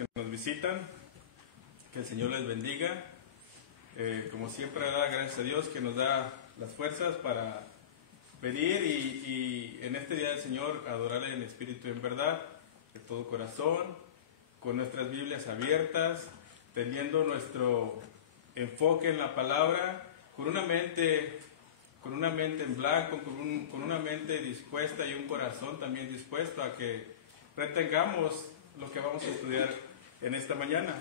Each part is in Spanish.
que nos visitan, que el Señor les bendiga. Como siempre, gracias a Dios que nos da las fuerzas para venir y en este día del Señor adorarle en espíritu y en verdad, de todo corazón, con nuestras Biblias abiertas, teniendo nuestro enfoque en la palabra, con una mente en blanco, con una mente dispuesta y un corazón también dispuesto a que retengamos lo que vamos a estudiar en esta mañana.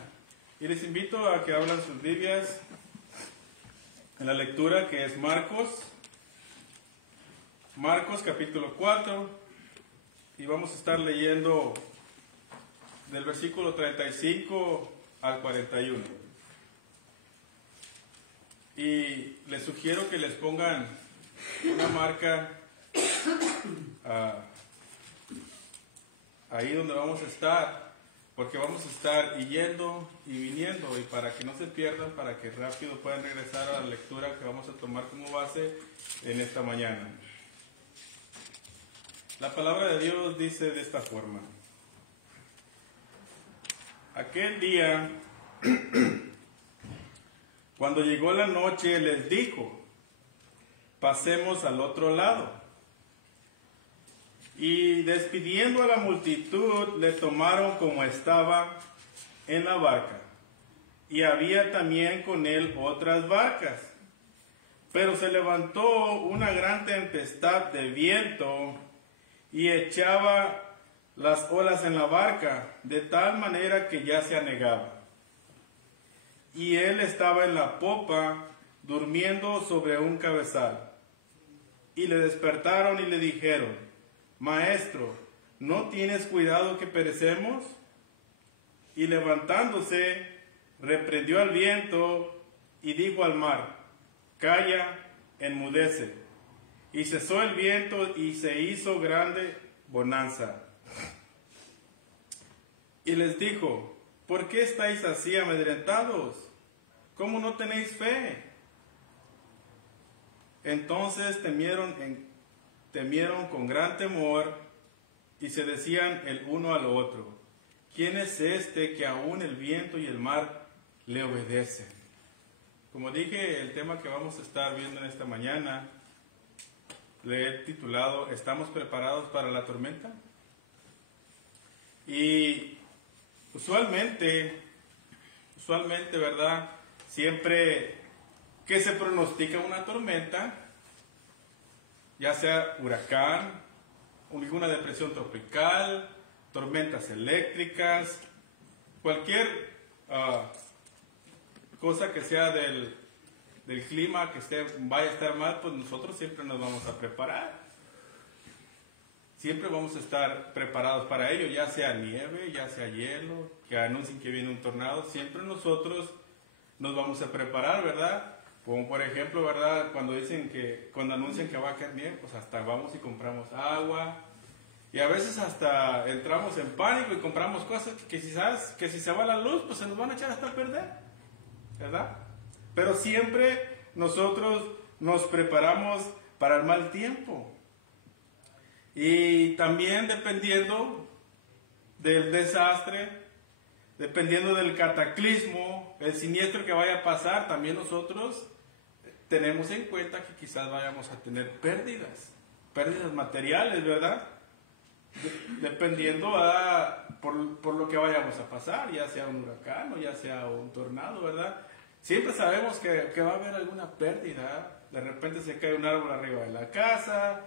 Y les invito a que abran sus Biblias en la lectura que es Marcos capítulo 4, y vamos a estar leyendo del versículo 35 al 41. Y les sugiero que les pongan una marca ahí donde vamos a estar, porque vamos a estar yendo y viniendo, y para que no se pierdan, para que rápido puedan regresar a la lectura que vamos a tomar como base en esta mañana. La palabra de Dios dice de esta forma: aquel día, cuando llegó la noche, les dijo: pasemos al otro lado. Y despidiendo a la multitud, le tomaron como estaba en la barca. Y había también con él otras barcas. Pero se levantó una gran tempestad de viento y echaba las olas en la barca, de tal manera que ya se anegaba. Y él estaba en la popa, durmiendo sobre un cabezal. Y le despertaron y le dijeron: Maestro, ¿no tienes cuidado que perecemos? Y levantándose, reprendió al viento y dijo al mar: Calla, enmudece. Y cesó el viento y se hizo grande bonanza. Y les dijo: ¿por qué estáis así amedrentados? ¿Cómo no tenéis fe? Entonces temieron con gran temor y se decían el uno al otro: ¿quién es este que aún el viento y el mar le obedecen? Como dije, el tema que vamos a estar viendo en esta mañana le he titulado: ¿estamos preparados para la tormenta? Y usualmente, ¿verdad? Siempre que se pronostica una tormenta, ya sea huracán, alguna depresión tropical, tormentas eléctricas, cualquier cosa que sea del clima que vaya a estar mal, pues nosotros siempre nos vamos a preparar. Siempre vamos a estar preparados para ello, ya sea nieve, ya sea hielo, que anuncien que viene un tornado. Siempre nosotros nos vamos a preparar, ¿verdad? Como por ejemplo, ¿verdad? Cuando anuncian que va a caer nieve, pues hasta vamos y compramos agua. Y a veces hasta entramos en pánico y compramos cosas que si se va la luz, pues se nos van a echar hasta a perder, ¿verdad? Pero siempre nosotros nos preparamos para el mal tiempo. Y también dependiendo del desastre, dependiendo del cataclismo, el siniestro que vaya a pasar, también nosotros tenemos en cuenta que quizás vayamos a tener pérdidas materiales, ¿verdad? Dependiendo por lo que vayamos a pasar, ya sea un huracán o ya sea un tornado, ¿verdad? Siempre sabemos que va a haber alguna pérdida. De repente se cae un árbol arriba de la casa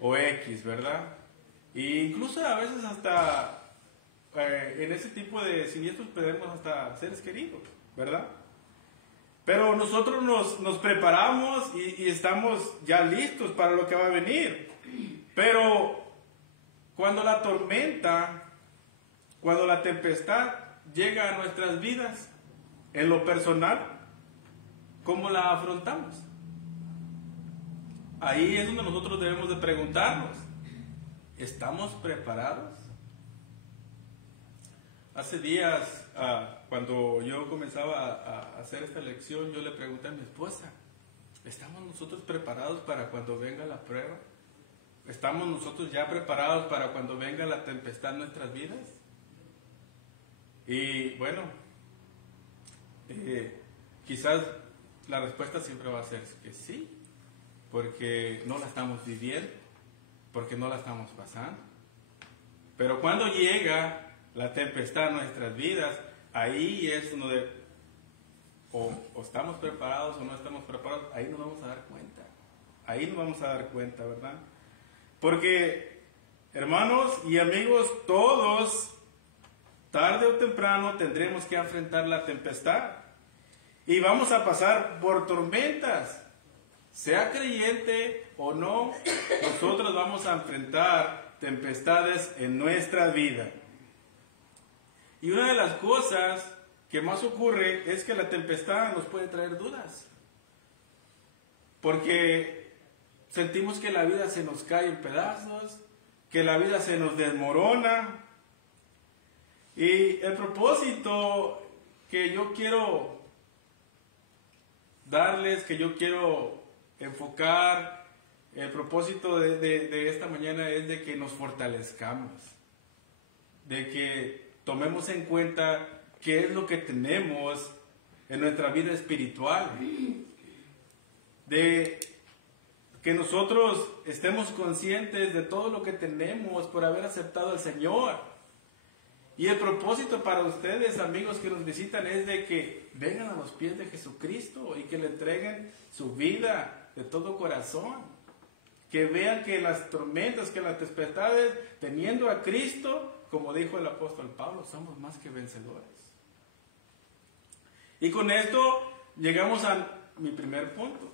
o X, ¿verdad? E incluso a veces hasta en ese tipo de siniestros perdemos hasta seres queridos, ¿verdad? Pero nosotros nos preparamos y estamos ya listos para lo que va a venir. Pero cuando la tempestad llega a nuestras vidas, en lo personal, ¿cómo la afrontamos? Ahí es donde nosotros debemos de preguntarnos: ¿estamos preparados? Hace días, cuando yo comenzaba a hacer esta lección, yo le pregunté a mi esposa: ¿estamos nosotros preparados para cuando venga la prueba? ¿Estamos nosotros ya preparados para cuando venga la tempestad en nuestras vidas? Y bueno, quizás la respuesta siempre va a ser que sí, porque no la estamos viviendo, porque no la estamos pasando. Pero cuando llega la tempestad en nuestras vidas, ahí es donde o estamos preparados o no estamos preparados, ahí nos vamos a dar cuenta. Ahí nos vamos a dar cuenta, ¿verdad? Porque, hermanos y amigos, todos, tarde o temprano, tendremos que enfrentar la tempestad. Y vamos a pasar por tormentas. Sea creyente o no, nosotros vamos a enfrentar tempestades en nuestra vida. Y una de las cosas que más ocurre es que la tempestad nos puede traer dudas. Porque sentimos que la vida se nos cae en pedazos, que la vida se nos desmorona. Y el propósito que yo quiero darles, que yo quiero enfocar, el propósito de esta mañana es de que nos fortalezcamos, de que tomemos en cuenta qué es lo que tenemos en nuestra vida espiritual, de que nosotros estemos conscientes de todo lo que tenemos por haber aceptado al Señor. Y el propósito para ustedes, amigos que nos visitan, es de que vengan a los pies de Jesucristo y que le entreguen su vida de todo corazón. Que vean que las tormentas, que las tempestades, teniendo a Cristo, como dijo el apóstol Pablo, somos más que vencedores. Y con esto llegamos a mi primer punto.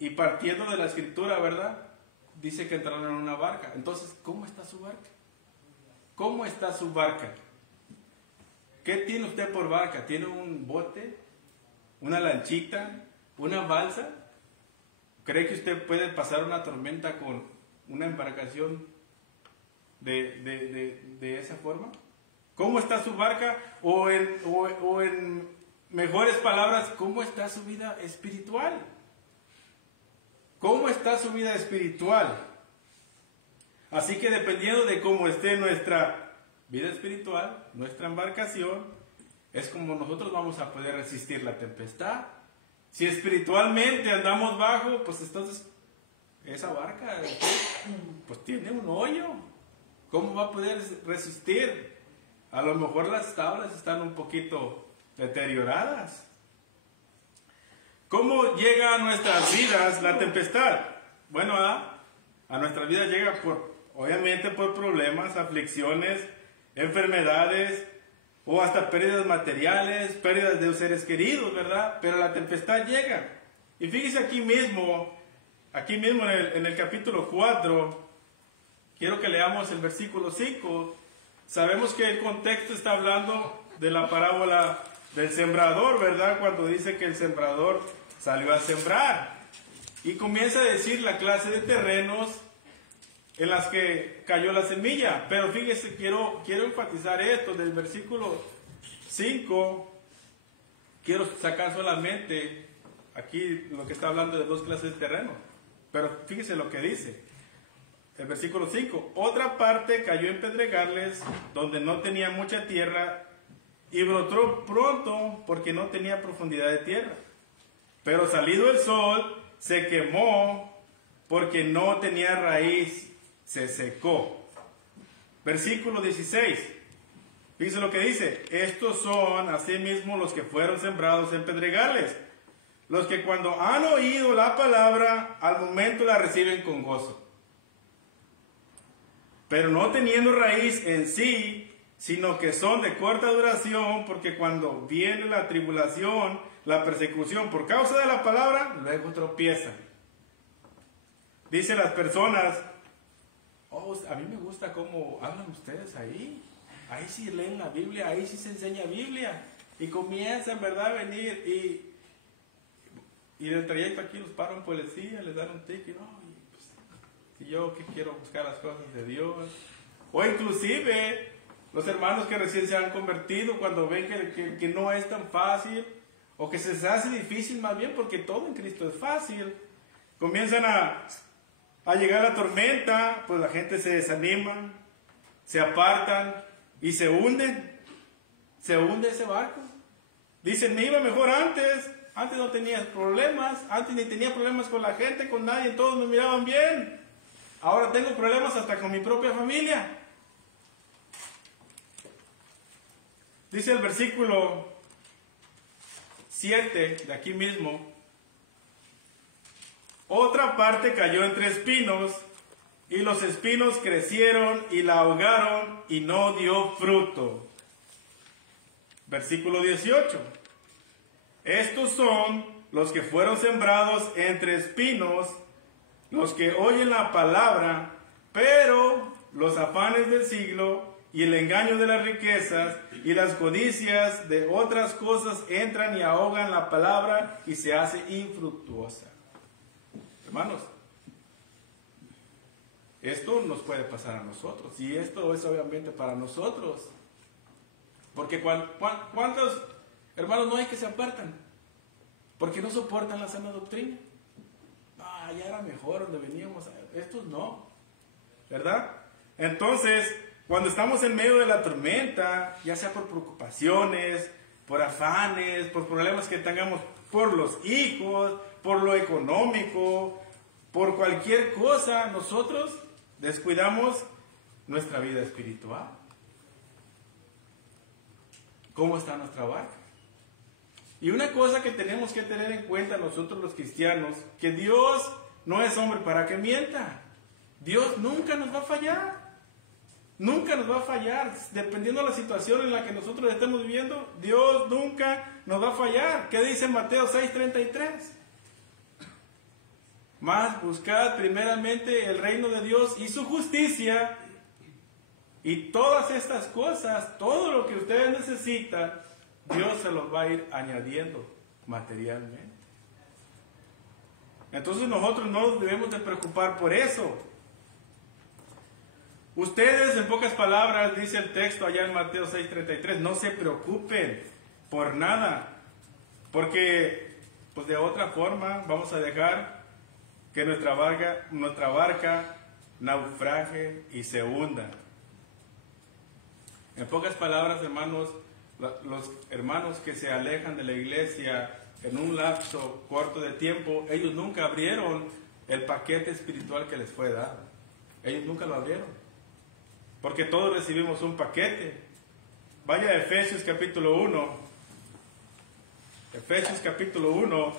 Y partiendo de la escritura, ¿verdad? Dice que entraron en una barca. Entonces, ¿cómo está su barca? ¿Cómo está su barca? ¿Qué tiene usted por barca? ¿Tiene un bote? ¿Una lanchita? ¿Una balsa? ¿Cree que usted puede pasar una tormenta con una embarcación de esa forma? ¿Cómo está su barca? O en mejores palabras, ¿cómo está su vida espiritual? ¿Cómo está su vida espiritual? Así que dependiendo de cómo esté nuestra vida espiritual, nuestra embarcación, es como nosotros vamos a poder resistir la tempestad. Si espiritualmente andamos bajo, pues entonces esa barca pues tiene un hoyo. ¿Cómo va a poder resistir? A lo mejor las tablas están un poquito deterioradas. ¿Cómo llega a nuestras vidas la tempestad? Bueno, a nuestra vida llega obviamente por problemas, aflicciones, enfermedades o hasta pérdidas materiales, pérdidas de seres queridos, ¿verdad? Pero la tempestad llega. Y fíjese aquí mismo en el capítulo 4, quiero que leamos el versículo 5. Sabemos que el contexto está hablando de la parábola del sembrador, ¿verdad? Cuando dice que el sembrador salió a sembrar. Y comienza a decir la clase de terrenos en las que cayó la semilla. Pero fíjese, quiero enfatizar esto del versículo 5. Quiero sacar solamente aquí lo que está hablando de dos clases de terreno. Pero fíjese lo que dice. El versículo 5. Otra parte cayó en pedregales donde no tenía mucha tierra y brotó pronto porque no tenía profundidad de tierra. Pero salido el sol se quemó porque no tenía raíz, se secó. Versículo 16. Fíjense lo que dice. Estos son asimismo los que fueron sembrados en pedregales, los que cuando han oído la palabra al momento la reciben con gozo, pero no teniendo raíz en sí, sino que son de corta duración, porque cuando viene la tribulación, la persecución por causa de la palabra, luego tropiezan. Dice las personas, a mí me gusta cómo hablan ustedes ahí sí leen la Biblia, ahí sí se enseña Biblia, y comienzan, ¿verdad?, a venir, y del trayecto aquí los paran policía, les dan un ticket, y yo que quiero buscar las cosas de Dios. O inclusive los hermanos que recién se han convertido, cuando ven que no es tan fácil, o que se les hace difícil más bien, porque todo en Cristo es fácil, comienzan a llegar la tormenta, pues la gente se desanima, se apartan, y se hunde ese barco. Dicen, me iba mejor antes no tenía problemas, antes ni tenía problemas con la gente, con nadie, todos me miraban bien. Ahora tengo problemas hasta con mi propia familia. Dice el versículo 7 de aquí mismo, otra parte cayó entre espinos, y los espinos crecieron y la ahogaron y no dio fruto. Versículo 18. Estos son los que fueron sembrados entre espinos, los que oyen la palabra, pero los afanes del siglo y el engaño de las riquezas y las codicias de otras cosas entran y ahogan la palabra y se hace infructuosa. Hermanos, esto nos puede pasar a nosotros, y esto es obviamente para nosotros. Porque ¿cuántos hermanos no hay que se apartan? Porque no soportan la sana doctrina. Ya era mejor donde veníamos. Estos no, ¿verdad? Entonces, cuando estamos en medio de la tormenta, ya sea por preocupaciones, por afanes, por problemas que tengamos por los hijos, por lo económico, por cualquier cosa, nosotros descuidamos nuestra vida espiritual. ¿Cómo está nuestra barca? Y una cosa que tenemos que tener en cuenta nosotros los cristianos, que Dios no es hombre para que mienta. Dios nunca nos va a fallar. Nunca nos va a fallar. Dependiendo de la situación en la que nosotros estemos viviendo, Dios nunca nos va a fallar. ¿Qué dice Mateo 6:33? Mas buscad primeramente el reino de Dios y su justicia, y todas estas cosas, todo lo que ustedes necesitan, Dios se los va a ir añadiendo materialmente. Entonces nosotros no nos debemos de preocupar por eso. Ustedes, en pocas palabras, dice el texto allá en Mateo 6:33, no se preocupen por nada, porque pues de otra forma vamos a dejar que nuestra barca naufrague y se hunda. En pocas palabras, hermanos, los hermanos que se alejan de la iglesia en un lapso corto de tiempo, ellos nunca abrieron el paquete espiritual que les fue dado. Ellos nunca lo abrieron, porque todos recibimos un paquete. Vaya a Efesios capítulo 1. Efesios capítulo 1.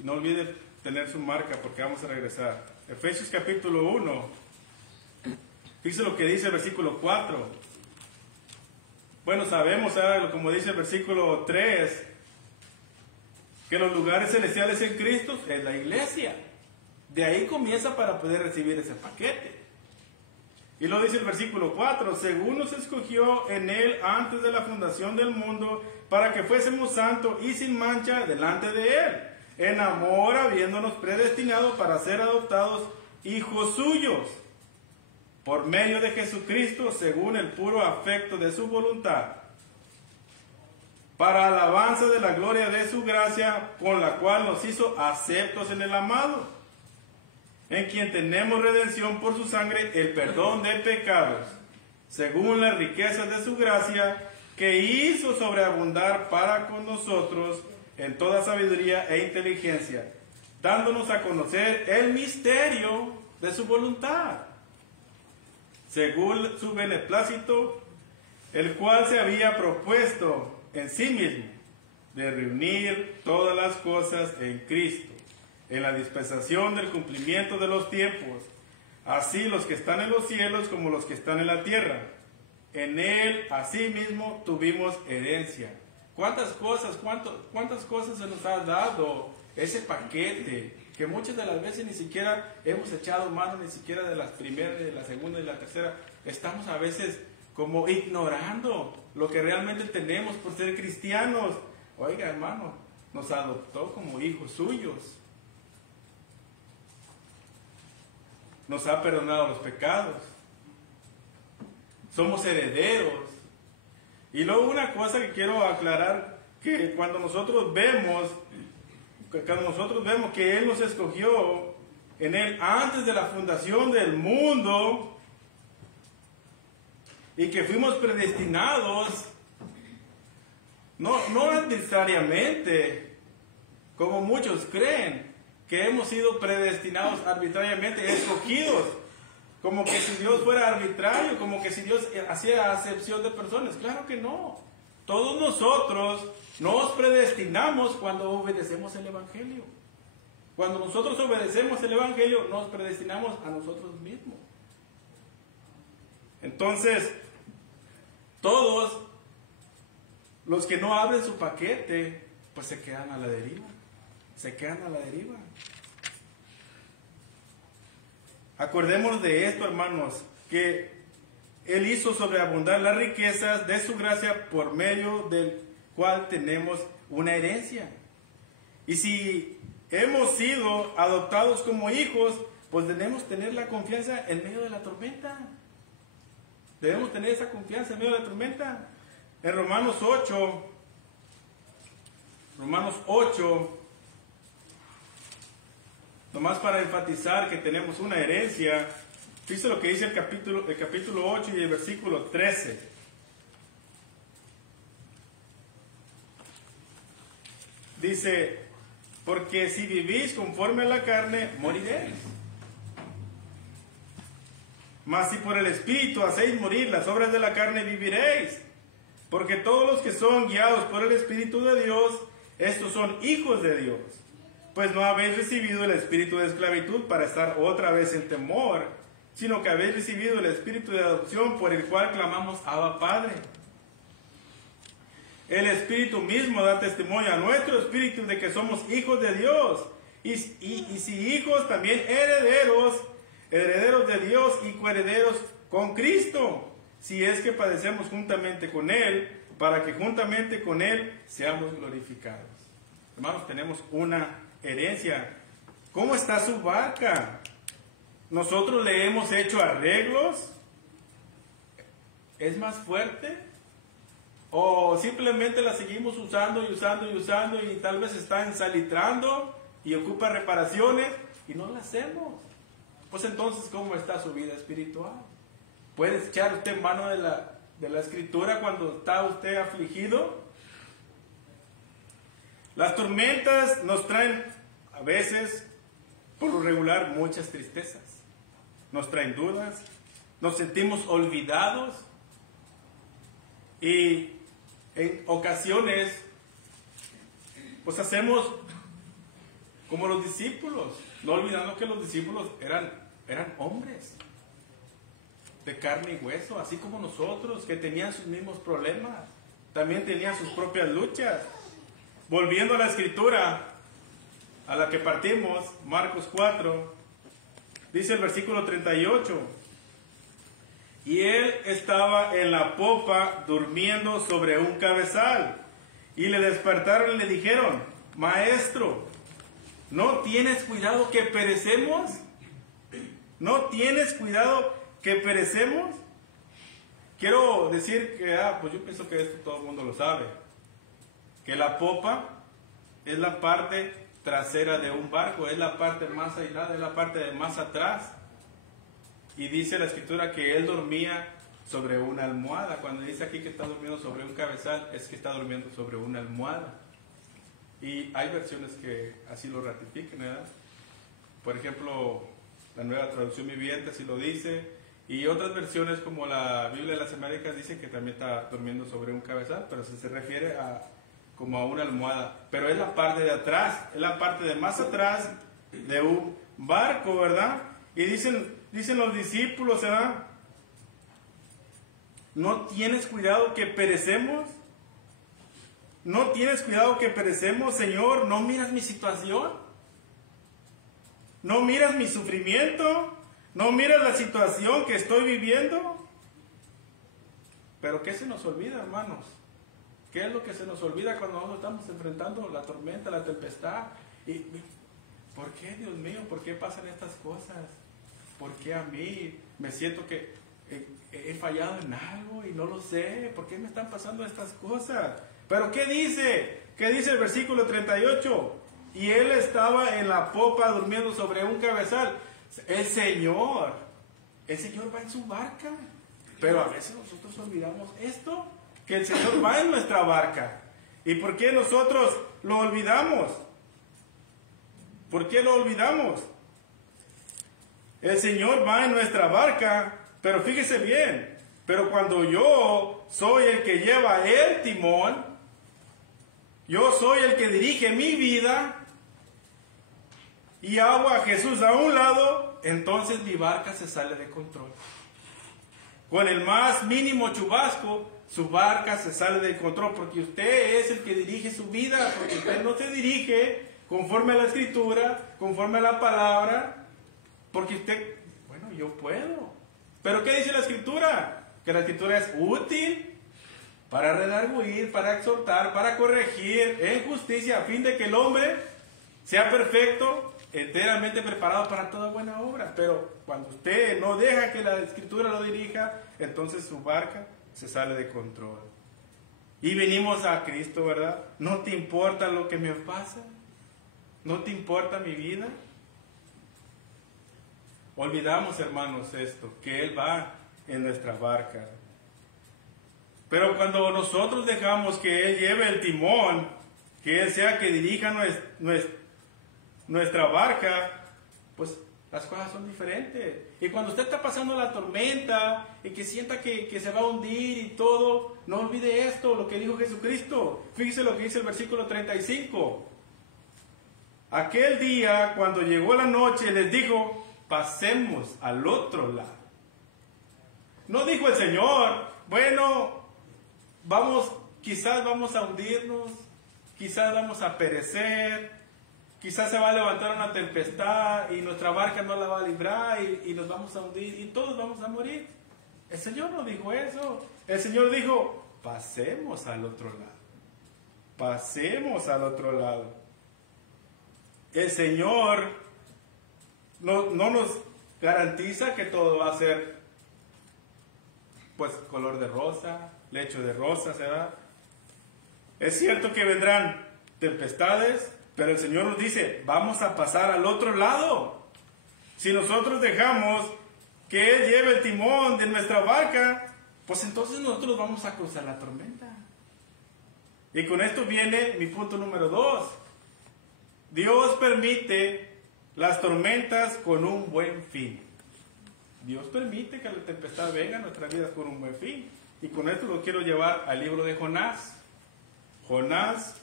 Y no olvide tener su marca porque vamos a regresar. Efesios capítulo 1. Dice lo que dice el versículo 4. Bueno, sabemos, como dice el versículo 3, que los lugares celestiales en Cristo es la iglesia. De ahí comienza para poder recibir ese paquete. Y lo dice el versículo 4, según nos escogió en Él antes de la fundación del mundo, para que fuésemos santos y sin mancha delante de Él, en amor habiéndonos predestinado para ser adoptados hijos suyos, por medio de Jesucristo, según el puro afecto de su voluntad, para alabanza de la gloria de su gracia, con la cual nos hizo aceptos en el amado, en quien tenemos redención por su sangre, el perdón de pecados, según las riquezas de su gracia, que hizo sobreabundar para con nosotros en toda sabiduría e inteligencia, dándonos a conocer el misterio de su voluntad, según su beneplácito, el cual se había propuesto en sí mismo, de reunir todas las cosas en Cristo, en la dispensación del cumplimiento de los tiempos, así los que están en los cielos como los que están en la tierra. En Él, asimismo, tuvimos herencia. ¿Cuántas cosas se nos ha dado ese paquete? Que muchas de las veces ni siquiera hemos echado mano, ni siquiera de las primeras, de la segunda y la tercera. Estamos a veces como ignorando lo que realmente tenemos por ser cristianos. Oiga, hermano, nos adoptó como hijos suyos. Nos ha perdonado los pecados. Somos herederos. Y luego una cosa que quiero aclarar, que cuando nosotros vemos que Él nos escogió en Él antes de la fundación del mundo, y que fuimos predestinados, no necesariamente, como muchos creen, que hemos sido predestinados arbitrariamente, escogidos, como que si Dios fuera arbitrario, como que si Dios hacía acepción de personas. Claro que no. Todos nosotros nos predestinamos cuando obedecemos el Evangelio. Cuando nosotros obedecemos el Evangelio, nos predestinamos a nosotros mismos. Entonces, todos los que no abren su paquete, pues se quedan a la deriva. Se quedan a la deriva. Acordémonos de esto, hermanos, que Él hizo sobreabundar las riquezas de su gracia por medio del cual tenemos una herencia. Y si hemos sido adoptados como hijos, pues debemos tener la confianza en medio de la tormenta. Debemos tener esa confianza en medio de la tormenta. En Romanos 8, nomás para enfatizar que tenemos una herencia, fíjese lo que dice el capítulo 8 y el versículo 13. Dice, porque si vivís conforme a la carne, moriréis. Mas si por el Espíritu hacéis morir las obras de la carne, viviréis. Porque todos los que son guiados por el Espíritu de Dios, estos son hijos de Dios. Pues no habéis recibido el espíritu de esclavitud para estar otra vez en temor, sino que habéis recibido el espíritu de adopción por el cual clamamos Abba Padre. El Espíritu mismo da testimonio a nuestro espíritu de que somos hijos de Dios. Y si hijos, también herederos, herederos de Dios y coherederos con Cristo, si es que padecemos juntamente con Él, para que juntamente con Él seamos glorificados. Hermanos, tenemos una herencia. ¿Cómo está su barca? ¿Nosotros le hemos hecho arreglos? ¿Es más fuerte? ¿O simplemente la seguimos usando y tal vez está ensalitrando y ocupa reparaciones y no la hacemos? Pues entonces, ¿cómo está su vida espiritual? ¿Puede echar usted mano de la Escritura cuando está usted afligido? Las tormentas nos traen a veces, por lo regular, muchas tristezas. Nos traen dudas, nos sentimos olvidados y en ocasiones pues hacemos como los discípulos, no olvidando que los discípulos eran hombres de carne y hueso, así como nosotros, que tenían sus mismos problemas, también tenían sus propias luchas. Volviendo a la Escritura a la que partimos, Marcos 4, dice el versículo 38, y él estaba en la popa durmiendo sobre un cabezal, y le despertaron y le dijeron, Maestro, ¿no tienes cuidado que perecemos? ¿No tienes cuidado que perecemos? Quiero decir que, pues yo pienso que esto todo el mundo lo sabe, que la popa es la parte trasera de un barco, es la parte más aislada, es la parte de más atrás. Y dice la Escritura que él dormía sobre una almohada. Cuando dice aquí que está durmiendo sobre un cabezal, es que está durmiendo sobre una almohada. Y hay versiones que así lo ratifican, ¿verdad? Por ejemplo, la Nueva Traducción Viviente así lo dice. Y otras versiones como la Biblia de las Américas dicen que también está durmiendo sobre un cabezal, pero se refiere como a una almohada. Pero es la parte de atrás, es la parte de más atrás de un barco, ¿verdad? Y dicen los discípulos, ¿verdad? ¿No tienes cuidado que perecemos? ¿No tienes cuidado que perecemos, Señor? ¿No miras mi situación? ¿No miras mi sufrimiento? ¿No miras la situación que estoy viviendo? Pero ¿qué se nos olvida, hermanos? ¿Qué es lo que se nos olvida cuando nosotros estamos enfrentando la tormenta, la tempestad? ¿Y por qué, Dios mío? ¿Por qué pasan estas cosas? ¿Por qué a mí me siento que he fallado en algo y no lo sé? ¿Por qué me están pasando estas cosas? ¿Pero qué dice? ¿Qué dice el versículo 38? Y él estaba en la popa durmiendo sobre un cabezal. El Señor va en su barca. Pero a veces nosotros olvidamos esto, que el Señor va en nuestra barca. ¿Y por qué nosotros lo olvidamos? ¿Por qué lo olvidamos? El Señor va en nuestra barca, pero fíjese bien, pero cuando yo soy el que lleva el timón, yo soy el que dirige mi vida y hago a Jesús a un lado, entonces mi barca se sale de control. Con el más mínimo chubasco, su barca se sale de control, porque usted es el que dirige su vida, porque usted no se dirige conforme a la Escritura, conforme a la palabra, porque usted, bueno, yo puedo. Pero ¿qué dice la Escritura? Que la Escritura es útil para redarguir, para exhortar, para corregir en justicia, a fin de que el hombre sea perfecto, enteramente preparado para toda buena obra. Pero cuando usted no deja que la Escritura lo dirija, entonces su barca se sale de control. Y venimos a Cristo, ¿verdad? ¿No te importa lo que me pasa? ¿No te importa mi vida? Olvidamos, hermanos, esto, que Él va en nuestra barca. Pero cuando nosotros dejamos que Él lleve el timón, que Él sea que dirija nuestra barca, pues las cosas son diferentes. Y cuando usted está pasando la tormenta y que sienta que se va a hundir y todo, no olvide esto, lo que dijo Jesucristo. Fíjese lo que dice el versículo 35. Aquel día, cuando llegó la noche, les dijo, pasemos al otro lado. No dijo el Señor, bueno, quizás vamos a hundirnos, quizás vamos a perecer, quizás se va a levantar una tempestad y nuestra barca no la va a librar y nos vamos a hundir y todos vamos a morir. El Señor no dijo eso. El Señor dijo, pasemos al otro lado. Pasemos al otro lado. El Señor no nos garantiza que todo va a ser pues color de rosa, lecho de rosas, ¿verdad? Es cierto que vendrán tempestades, pero el Señor nos dice, vamos a pasar al otro lado. Si nosotros dejamos que Él lleve el timón de nuestra barca, pues entonces nosotros vamos a cruzar la tormenta. Y con esto viene mi punto número 2. Dios permite las tormentas con un buen fin. Dios permite que la tempestad venga a nuestras vidas con un buen fin. Y con esto lo quiero llevar al libro de Jonás. Jonás,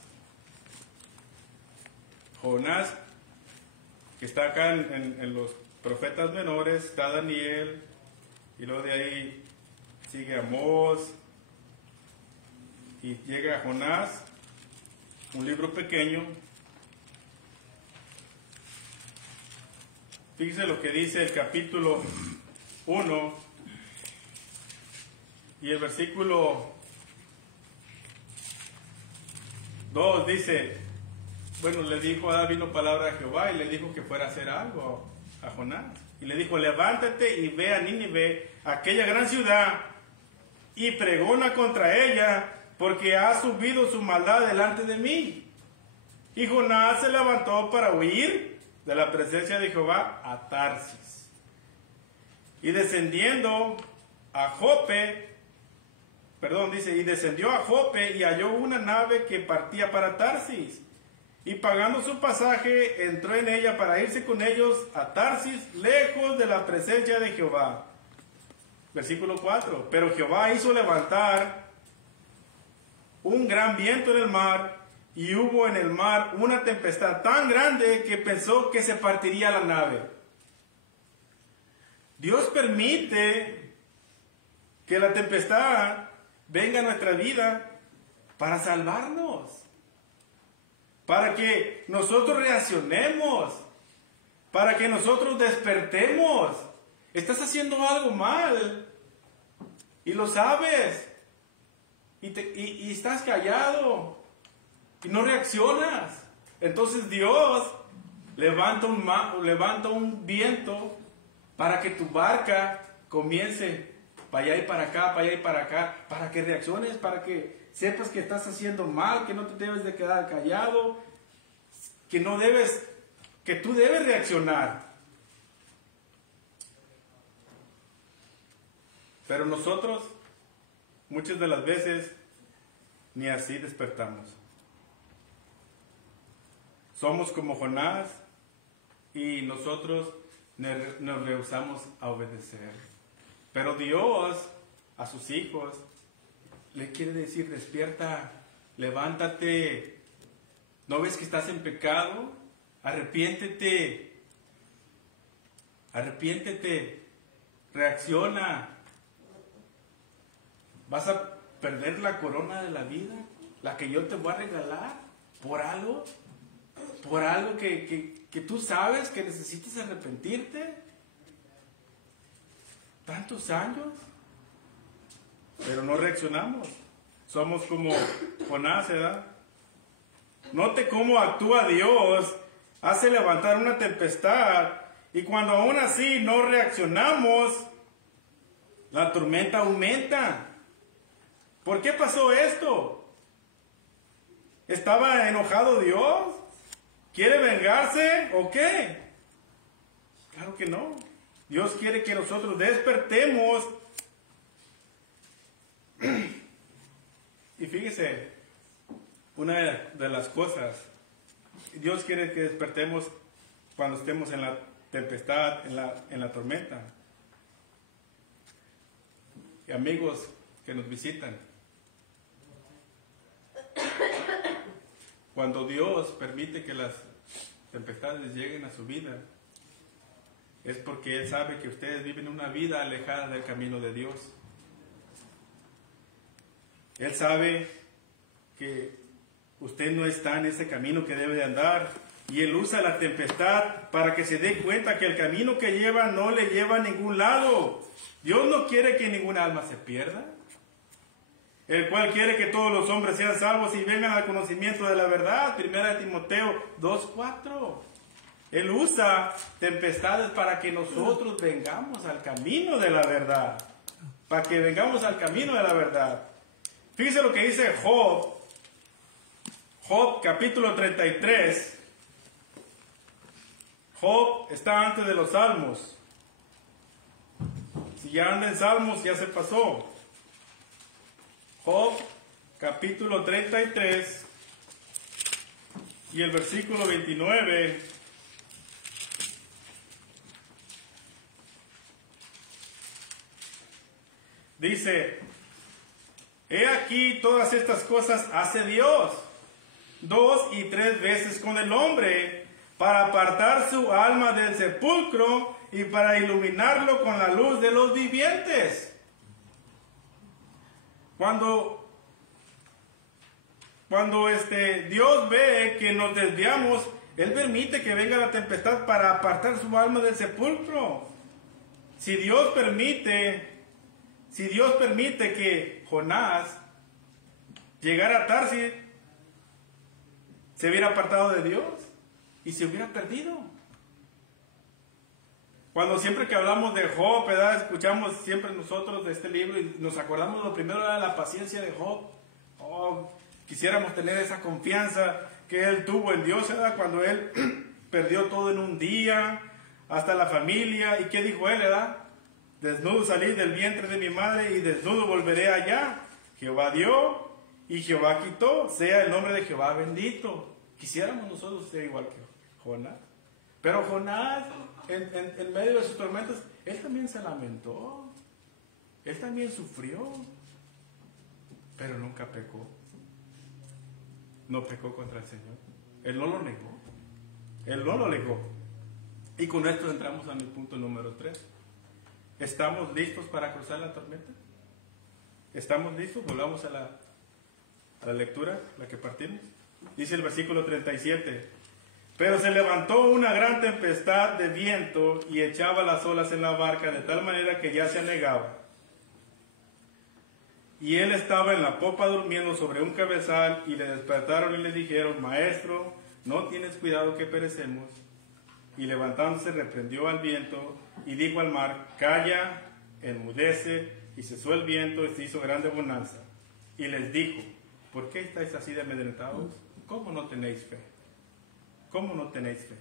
que está acá en los profetas menores, está Daniel, y luego de ahí sigue Amós, y llega a Jonás, un libro pequeño. Fíjese lo que dice el capítulo 1 y el versículo 2 dice, bueno, le dijo, vino palabra a Jehová y le dijo que fuera a hacer algo a Jonás. Y le dijo, levántate y ve a Nínive, aquella gran ciudad, y pregona contra ella, porque ha subido su maldad delante de mí. Y Jonás se levantó para huir de la presencia de Jehová a Tarsis. Y descendiendo a Jope, y descendió a Jope y halló una nave que partía para Tarsis. Y pagando su pasaje, entró en ella para irse con ellos a Tarsis, lejos de la presencia de Jehová. Versículo 4. Pero Jehová hizo levantar un gran viento en el mar, y hubo en el mar una tempestad tan grande que pensó que se partiría la nave. Dios permite que la tempestad venga a nuestra vida para salvarnos, para que nosotros reaccionemos, para que nosotros despertemos. Estás haciendo algo mal y lo sabes y estás callado y no reaccionas. Entonces Dios levanta un viento para que tu barca comience para allá y para acá, para allá y para acá, para que reacciones, para que sepas que estás haciendo mal, que no te debes de quedar callado, que tú debes reaccionar. Pero nosotros, muchas de las veces, ni así despertamos. Somos como Jonás y nosotros nos rehusamos a obedecer. Pero Dios a sus hijos le quiere decir: despierta, levántate. ¿No ves que estás en pecado? Arrepiéntete. Arrepiéntete. Reacciona. ¿Vas a perder la corona de la vida? La que yo te voy a regalar por algo. Por algo que tú sabes que necesitas arrepentirte. Tantos años. Pero no reaccionamos. Somos como Jonás, ¿verdad? Note cómo actúa Dios. Hace levantar una tempestad. Y cuando aún así no reaccionamos, la tormenta aumenta. ¿Por qué pasó esto? ¿Estaba enojado Dios? ¿Quiere vengarse o qué? Claro que no. Dios quiere que nosotros despertemos. Y fíjese, una de las cosas, Dios quiere que despertemos cuando estemos en la tempestad, en la tormenta. Y amigos que nos visitan, cuando Dios permite que las tempestades lleguen a su vida, es porque Él sabe que ustedes viven una vida alejada del camino de Dios. Él sabe que usted no está en ese camino que debe de andar. Y Él usa la tempestad para que se dé cuenta que el camino que lleva no le lleva a ningún lado. Dios no quiere que ninguna alma se pierda, el cual quiere que todos los hombres sean salvos y vengan al conocimiento de la verdad. 1 Timoteo 2:4. Él usa tempestades para que nosotros vengamos al camino de la verdad. Para que vengamos al camino de la verdad. Fíjese lo que dice Job. Job capítulo 33. Job está antes de los Salmos. Si ya anda en Salmos, ya se pasó. Job capítulo 33 y el versículo 29 dice: he aquí todas estas cosas hace Dios 2 y 3 veces con el hombre, para apartar su alma del sepulcro y para iluminarlo con la luz de los vivientes. Cuando Dios ve que nos desviamos, Él permite que venga la tempestad para apartar su alma del sepulcro. Si Dios permite que Jonás llegara a Tarsis, se hubiera apartado de Dios y se hubiera perdido. Cuando siempre que hablamos de Job, ¿verdad? Escuchamos siempre nosotros de este libro y nos acordamos, lo primero era la paciencia de Job. Oh, quisiéramos tener esa confianza que él tuvo en Dios, ¿verdad? Cuando él perdió todo en un día, hasta la familia. ¿Y qué dijo él, verdad? Desnudo salí del vientre de mi madre y desnudo volveré allá. Jehová dio y Jehová quitó, sea el nombre de Jehová bendito. Quisiéramos nosotros ser igual que Jonás. Pero Jonás, en medio de sus tormentas, él también se lamentó. Él también sufrió. Pero nunca pecó. No pecó contra el Señor. Él no lo negó. Él no lo negó. Y con esto entramos a mi punto número 3. ¿Estamos listos para cruzar la tormenta? ¿Estamos listos? Volvamos a la lectura, la que partimos. Dice el versículo 37. Pero se levantó una gran tempestad de viento y echaba las olas en la barca de tal manera que ya se anegaba. Y él estaba en la popa durmiendo sobre un cabezal, y le despertaron y le dijeron: Maestro, ¿no tienes cuidado que perecemos? Y levantándose reprendió al viento y dijo al mar: Calla, enmudece. Y cesó el viento y se hizo grande bonanza. Y les dijo: ¿por qué estáis así de amedrentados? ¿Cómo no tenéis fe? ¿Cómo no tenéis fe?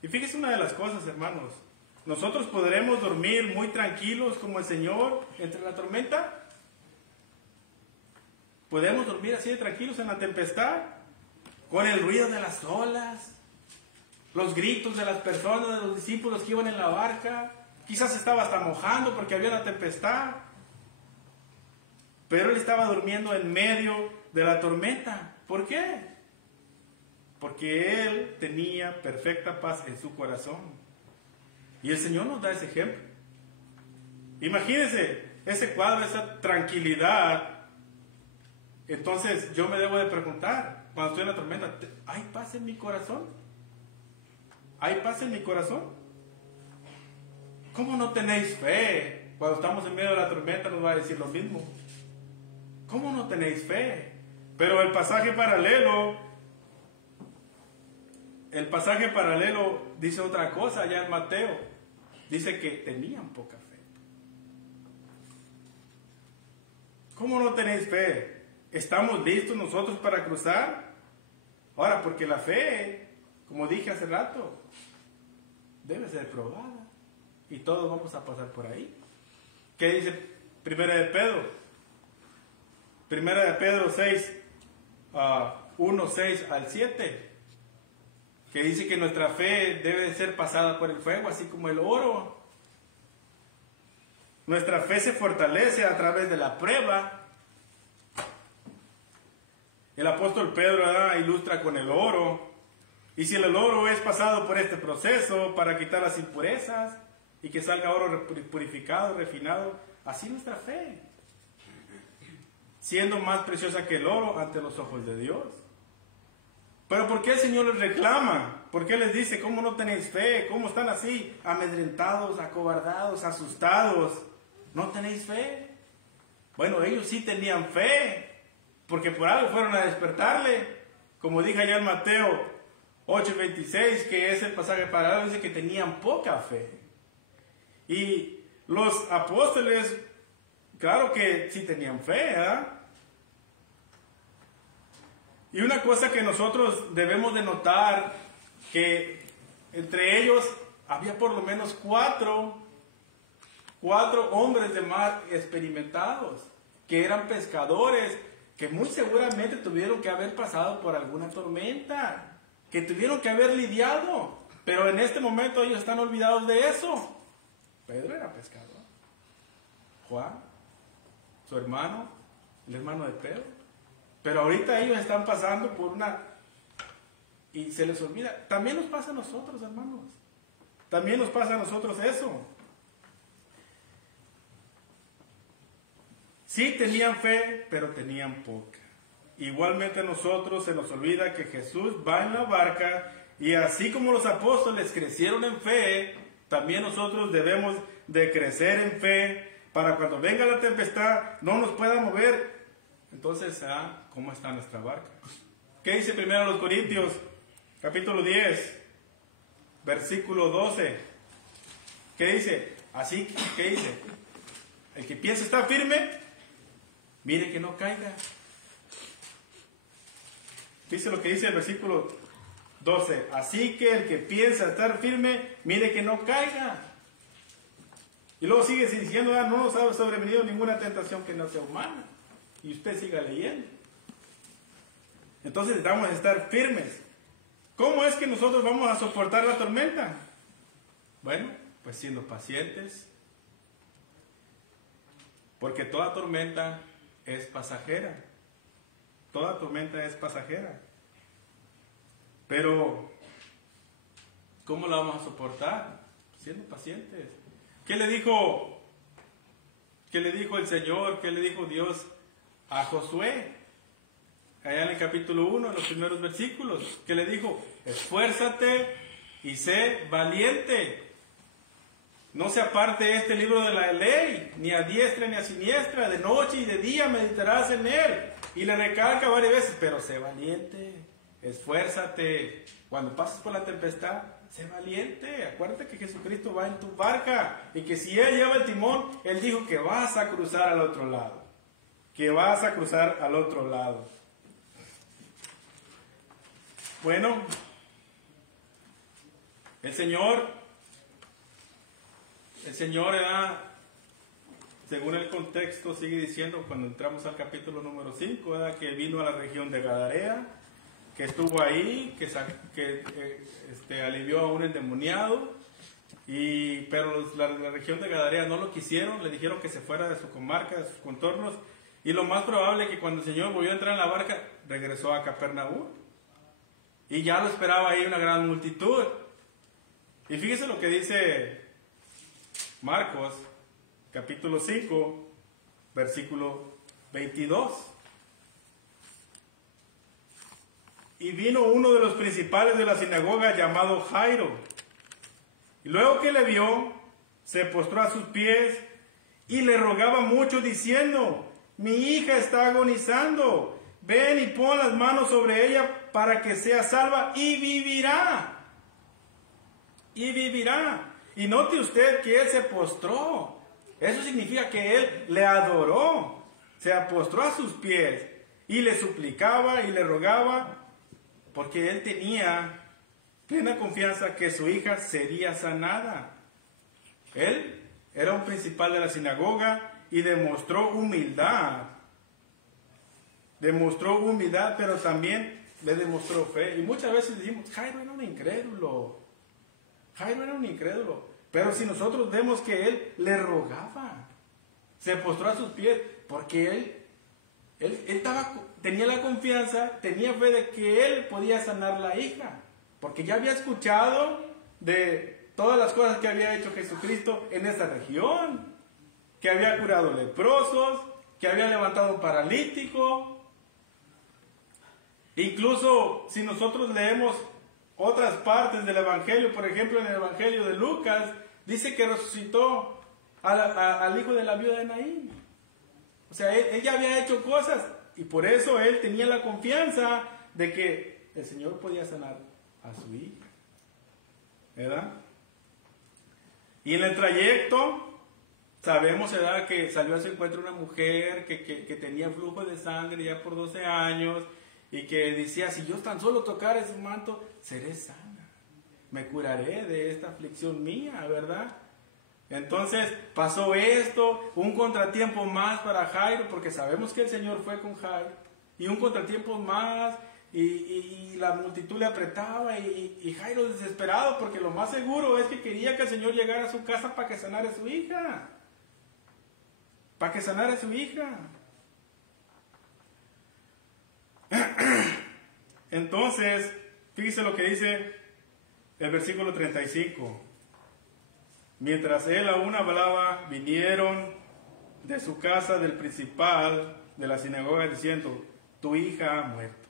Y fíjese una de las cosas, hermanos. ¿nosotros podremos dormir muy tranquilos como el Señor entre la tormenta? ¿Podemos dormir así de tranquilos en la tempestad? Con el ruido de las olas, los gritos de las personas, de los discípulos que iban en la barca. Quizás estaba hasta mojando porque había una tempestad. Pero él estaba durmiendo en medio de la tormenta. ¿Por qué? Porque él tenía perfecta paz en su corazón. Y el Señor nos da ese ejemplo. Imagínense ese cuadro, esa tranquilidad. Entonces yo me debo de preguntar, cuando estoy en la tormenta, ¿hay paz en mi corazón? ¿Hay paz en mi corazón? ¿Cómo no tenéis fe? Cuando estamos en medio de la tormenta nos va a decir lo mismo. ¿Cómo no tenéis fe? Pero el pasaje paralelo dice otra cosa allá en Mateo. Dice que tenían poca fe. ¿Cómo no tenéis fe? ¿Estamos listos nosotros para cruzar? Ahora, porque la fe, como dije hace rato, debe ser probada. Y todos vamos a pasar por ahí. ¿Qué dice Primera de Pedro? Primera de Pedro 6, 1, 6 al 7. Que dice que nuestra fe debe ser pasada por el fuego, así como el oro. Nuestra fe se fortalece a través de la prueba. El apóstol Pedro ilustra con el oro. Y si el oro es pasado por este proceso para quitar las impurezas y que salga oro purificado, refinado, así nuestra fe, siendo más preciosa que el oro ante los ojos de Dios. Pero ¿por qué el Señor les reclama? ¿Por qué les dice, cómo no tenéis fe? ¿Cómo están así, amedrentados, acobardados, asustados? ¿No tenéis fe? Bueno, ellos sí tenían fe, porque por algo fueron a despertarle. Como dije allá en Mateo 8:26, que es el pasaje paralelo, dice que tenían poca fe. Y los apóstoles, claro que sí tenían fe, ¿verdad? Y una cosa que nosotros debemos de notar, que entre ellos había por lo menos cuatro hombres de mar experimentados, que eran pescadores, que muy seguramente tuvieron que haber pasado por alguna tormenta, que tuvieron que haber lidiado, pero en este momento ellos están olvidados de eso. Pedro era pescador, Juan, su hermano, el hermano de Pedro. Pero ahorita ellos están pasando por una... y se les olvida. También nos pasa a nosotros, hermanos. También nos pasa a nosotros eso. Sí tenían fe, pero tenían poca. Igualmente a nosotros se nos olvida que Jesús va en la barca y así como los apóstoles crecieron en fe, también nosotros debemos de crecer en fe para cuando venga la tempestad no nos pueda mover. Entonces, ¿cómo está nuestra barca? ¿Qué dice primero los Corintios, capítulo 10, versículo 12? ¿Qué dice? Así, ¿qué dice? El que piensa estar firme, mire que no caiga. Dice lo que dice el versículo 12. Así que el que piensa estar firme, mire que no caiga. Y luego sigue diciendo, no nos ha sobrevenido ninguna tentación que no sea humana. Y usted siga leyendo. Entonces necesitamos estar firmes. ¿Cómo es que nosotros vamos a soportar la tormenta? Bueno, pues siendo pacientes. Porque toda tormenta es pasajera. Toda tormenta es pasajera. Pero, ¿cómo la vamos a soportar? Siendo pacientes. ¿Qué le dijo el Señor? ¿Qué le dijo Dios a Josué? Allá en el capítulo 1, en los primeros versículos, que le dijo, esfuérzate y sé valiente. No se aparte este libro de la ley, ni a diestra ni a siniestra, de noche y de día meditarás en él. Y le recalca varias veces, pero sé valiente, esfuérzate. Cuando pases por la tempestad, sé valiente. Acuérdate que Jesucristo va en tu barca y que si Él lleva el timón, Él dijo que vas a cruzar al otro lado. Que vas a cruzar al otro lado. Bueno, el Señor el Señor según el contexto, sigue diciendo cuando entramos al capítulo número 5, que vino a la región de Gadarea, que estuvo ahí, que alivió a un endemoniado, pero la región de Gadarea no lo quisieron, le dijeron que se fuera de su comarca, de sus contornos, y lo más probable es que cuando el Señor volvió a entrar en la barca, regresó a Capernaum, y ya lo esperaba ahí una gran multitud. Y fíjese lo que dice Marcos, capítulo 5, versículo 22. Y vino uno de los principales de la sinagoga llamado Jairo. Y luego que le vio, se postró a sus pies y le rogaba mucho diciendo: mi hija está agonizando, ven y pon las manos sobre ella para que sea salva y vivirá. Y vivirá. Y note usted que él se postró. Eso significa que él le adoró. Se postró a sus pies y le suplicaba y le rogaba, porque él tenía plena confianza que su hija sería sanada. Él era un principal de la sinagoga y demostró humildad. Demostró humildad, pero también le demostró fe. Y muchas veces decimos: Jairo era un incrédulo. Jairo era un incrédulo. Pero si nosotros vemos que él le rogaba, se postró a sus pies, porque él tenía la confianza, tenía fe de que él podía sanar la hija, porque ya había escuchado de todas las cosas que había hecho Jesucristo en esa región, que había curado leprosos, que había levantado un paralítico. Incluso si nosotros leemos otras partes del Evangelio, por ejemplo en el Evangelio de Lucas, dice que resucitó al hijo de la viuda de Naín. O sea, él ya había hecho cosas, y por eso él tenía la confianza de que el Señor podía sanar a su hija, ¿verdad? Y en el trayecto sabemos, ¿verdad?, que salió a su encuentro una mujer que tenía flujo de sangre ya por 12 años, y que decía: si yo tan solo tocara su manto, seré sana, me curaré de esta aflicción mía, ¿verdad? Entonces pasó esto, un contratiempo más para Jairo, porque sabemos que el Señor fue con Jairo, y un contratiempo más, y la multitud le apretaba, y Jairo desesperado, porque lo más seguro es que quería que el Señor llegara a su casa para que sanara a su hija, para que sanara a su hija. Entonces, fíjese lo que dice el versículo 35. Mientras él aún hablaba, vinieron de su casa del principal de la sinagoga diciendo: tu hija ha muerto.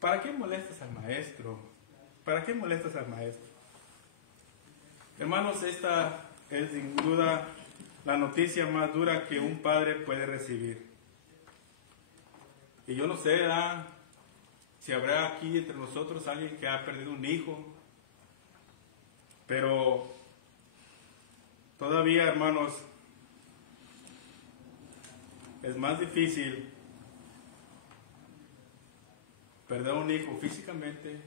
¿Para qué molestas al maestro? ¿Para qué molestas al maestro? Hermanos, esta es sin duda la noticia más dura que un padre puede recibir. Y yo no sé, si habrá aquí entre nosotros alguien que ha perdido un hijo, pero todavía, hermanos, es más difícil perder un hijo físicamente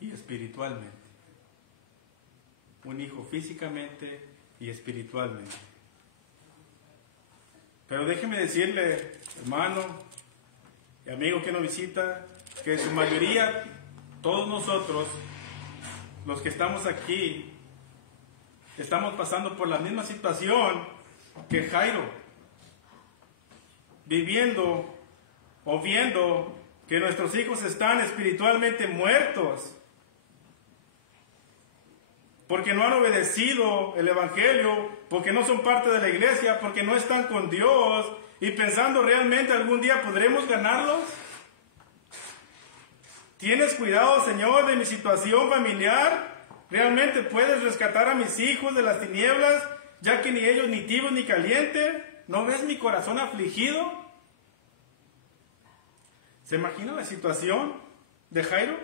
y espiritualmente. Un hijo físicamente y espiritualmente. Pero déjeme decirle, hermano y amigo que nos visita, que en su mayoría, todos nosotros, los que estamos aquí, estamos pasando por la misma situación que Jairo, viviendo o viendo que nuestros hijos están espiritualmente muertos, porque no han obedecido el Evangelio, porque no son parte de la iglesia, porque no están con Dios, y pensando realmente algún día podremos ganarlos. ¿Tienes cuidado, Señor, de mi situación familiar? ¿Realmente puedes rescatar a mis hijos de las tinieblas, ya que ni ellos ni tibio ni caliente? ¿No ves mi corazón afligido? ¿Se imagina la situación de Jairo?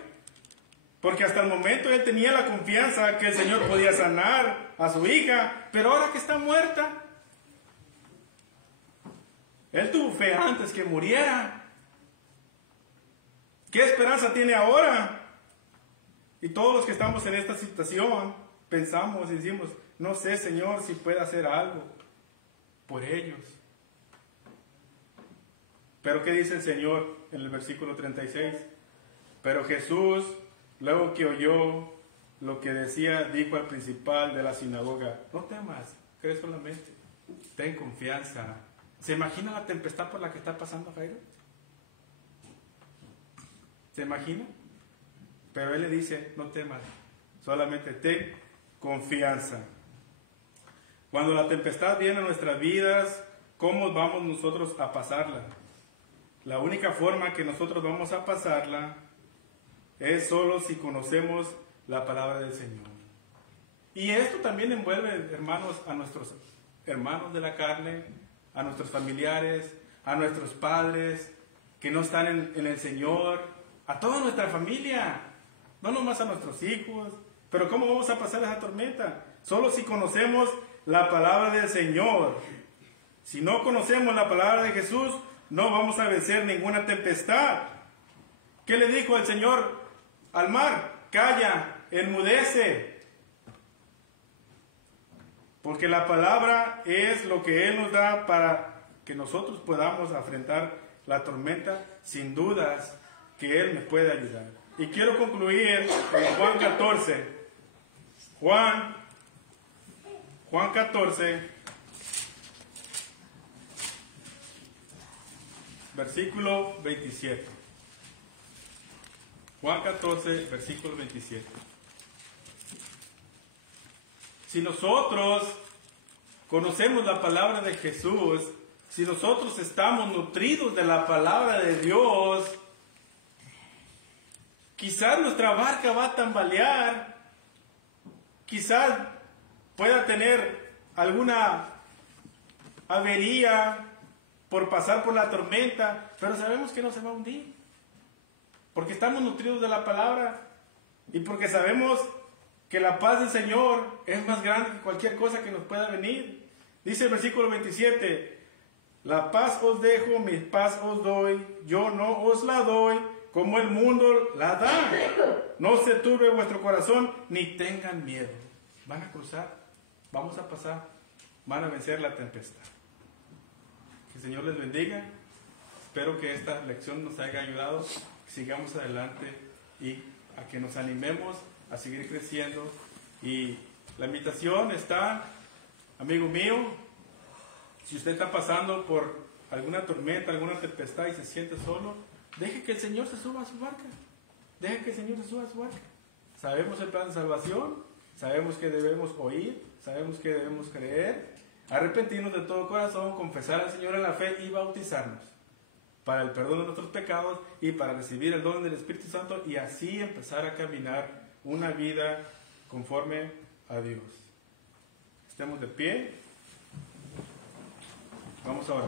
Porque hasta el momento él tenía la confianza que el Señor podía sanar a su hija, pero ahora que está muerta, él tuvo fe antes que muriera. ¿Qué esperanza tiene ahora? Y todos los que estamos en esta situación pensamos y decimos: no sé, Señor, si puedo hacer algo por ellos. Pero ¿qué dice el Señor en el versículo 36? Pero Jesús, luego que oyó lo que decía, dijo al principal de la sinagoga: no temas, cree solamente, ten confianza. ¿Se imagina la tempestad por la que está pasando Jairo? ¿Se imagina? Pero él le dice: no temas, solamente ten confianza. Cuando la tempestad viene a nuestras vidas, ¿cómo vamos nosotros a pasarla? La única forma que nosotros vamos a pasarla es solo si conocemos la palabra del Señor. Y esto también envuelve, hermanos, a nuestros hermanos de la carne, a nuestros familiares, a nuestros padres que no están en el Señor, a toda nuestra familia, no nomás a nuestros hijos. Pero ¿cómo vamos a pasar esa tormenta? Solo si conocemos la palabra del Señor. Si no conocemos la palabra de Jesús, no vamos a vencer ninguna tempestad. ¿Qué le dijo el Señor al mar? Calla, enmudece. Porque la palabra es lo que Él nos da para que nosotros podamos afrontar la tormenta sin dudas que Él nos puede ayudar. Y quiero concluir en Juan 14. Juan 14, versículo 27. Juan 14, versículo 27. Si nosotros conocemos la palabra de Jesús, si nosotros estamos nutridos de la palabra de Dios, quizás nuestra barca va a tambalear, quizás pueda tener alguna avería por pasar por la tormenta, pero sabemos que no se va a hundir, porque estamos nutridos de la palabra y porque sabemos que la paz del Señor es más grande que cualquier cosa que nos pueda venir. Dice el versículo 27, la paz os dejo, mi paz os doy, yo no os la doy como el mundo la da. No se turbe vuestro corazón, ni tengan miedo. Van a cruzar, vamos a pasar, van a vencer la tempestad. Que el Señor les bendiga. Espero que esta lección nos haya ayudado. Sigamos adelante y a que nos animemos a seguir creciendo. Y la invitación está, amigo mío, si usted está pasando por alguna tormenta, alguna tempestad y se siente solo, deje que el Señor se suba a su barca. Deje que el Señor se suba a su barca. Sabemos el plan de salvación, sabemos que debemos oír, sabemos que debemos creer, arrepentirnos de todo corazón, confesar al Señor en la fe y bautizarnos para el perdón de nuestros pecados y para recibir el don del Espíritu Santo y así empezar a caminar una vida conforme a Dios. Estemos de pie. Vamos a orar.